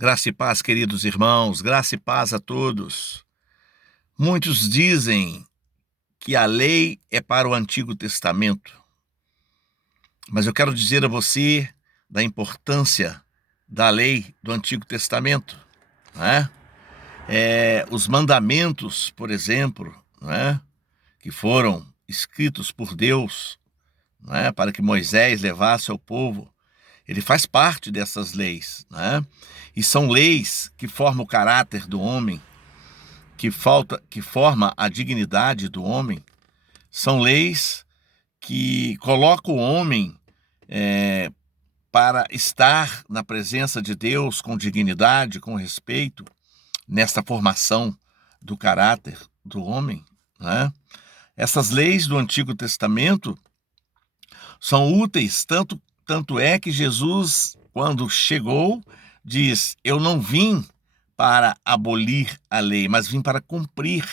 Graça e paz, queridos irmãos, graça e paz a todos. Muitos dizem que a lei é para o Antigo Testamento, mas eu quero dizer a você da importância da lei do Antigo Testamento, não é? Os mandamentos, por exemplo, não é? Que foram escritos por Deus, não é? Para que Moisés levasse ao povo. Ele faz parte dessas leis, não é? E são leis que formam o caráter do homem, que forma a dignidade do homem. São leis que colocam o homem para estar na presença de Deus com dignidade, com respeito, nesta formação do caráter do homem, né? Essas leis do Antigo Testamento são úteis, tanto é que Jesus, quando chegou, diz: eu não vim para abolir a lei, mas vim para cumprir.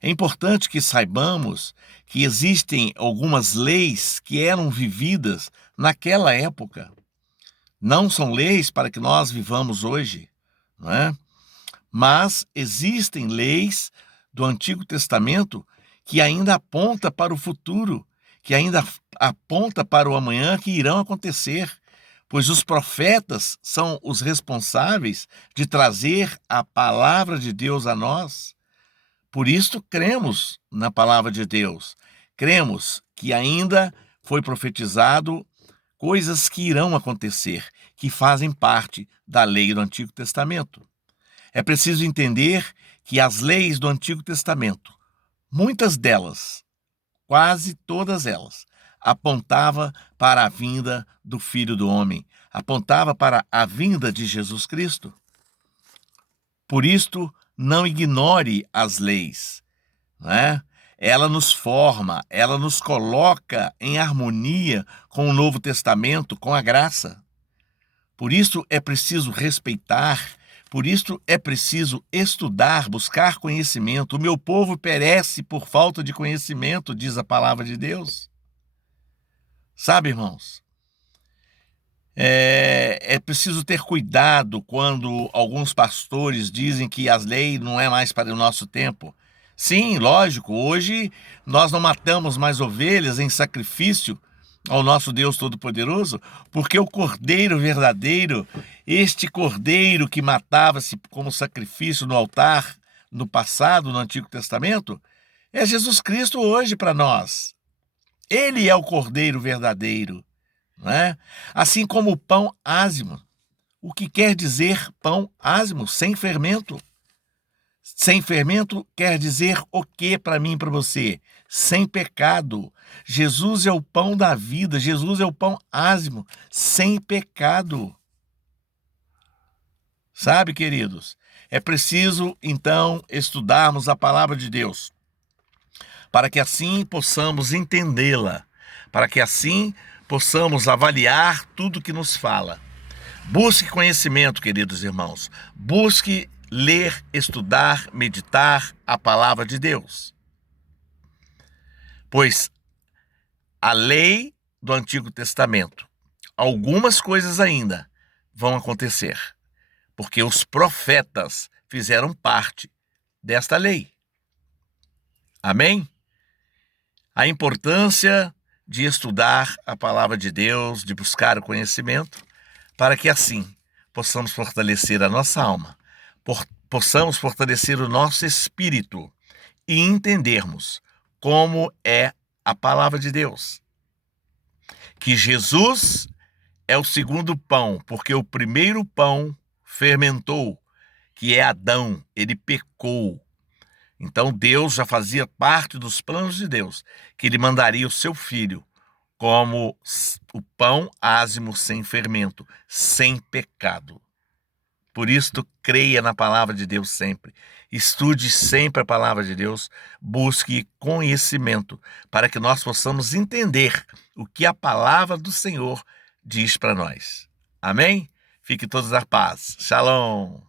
É importante que saibamos que existem algumas leis que eram vividas naquela época. Não são leis para que nós vivamos hoje, não é? Mas existem leis do Antigo Testamento que ainda apontam para o futuro, que ainda apontam para o amanhã, que irão acontecer, pois os profetas são os responsáveis de trazer a palavra de Deus a nós. Por isso, cremos na palavra de Deus. Cremos que ainda foi profetizado coisas que irão acontecer, que fazem parte da lei do Antigo Testamento. É preciso entender que as leis do Antigo Testamento, muitas delas, quase todas elas, apontavam para a vinda do Filho do Homem, apontava para a vinda de Jesus Cristo. Por isto, não ignore as leis, né? Ela nos forma, ela nos coloca em harmonia com o Novo Testamento, com a graça. Por isso é preciso respeitar, por isso é preciso estudar, buscar conhecimento. O meu povo perece por falta de conhecimento, diz a palavra de Deus. Sabe, irmãos? É preciso ter cuidado quando alguns pastores dizem que as leis não é mais para o nosso tempo. Sim, lógico, hoje nós não matamos mais ovelhas em sacrifício ao nosso Deus Todo-Poderoso, porque o Cordeiro verdadeiro, este Cordeiro que matava-se como sacrifício no altar no passado, no Antigo Testamento, é Jesus Cristo hoje para nós. Ele é o Cordeiro verdadeiro, não é? Assim como o pão ázimo. O que quer dizer pão ázimo? Sem fermento. Sem fermento quer dizer o que para mim e para você? Sem pecado. Jesus é o pão da vida, Jesus é o pão ázimo, sem pecado. Sabe, queridos? É preciso, então, estudarmos a palavra de Deus, para que assim possamos entendê-la, para que assim possamos avaliar tudo que nos fala. Busque conhecimento, queridos irmãos. Busque ler, estudar, meditar a palavra de Deus. Pois a lei do Antigo Testamento, algumas coisas ainda vão acontecer, porque os profetas fizeram parte desta lei. Amém? A importância de estudar a palavra de Deus, de buscar o conhecimento, para que assim possamos fortalecer a nossa alma, possamos fortalecer o nosso espírito e entendermos como é a palavra de Deus. Que Jesus é o segundo pão, porque o primeiro pão fermentou, que é Adão, ele pecou. Então Deus já fazia parte dos planos de Deus, que ele mandaria o seu filho como o pão ázimo sem fermento, sem pecado. Por isso, creia na palavra de Deus sempre. Estude sempre a palavra de Deus. Busque conhecimento para que nós possamos entender o que a palavra do Senhor diz para nós. Amém? Fique todos na paz. Shalom.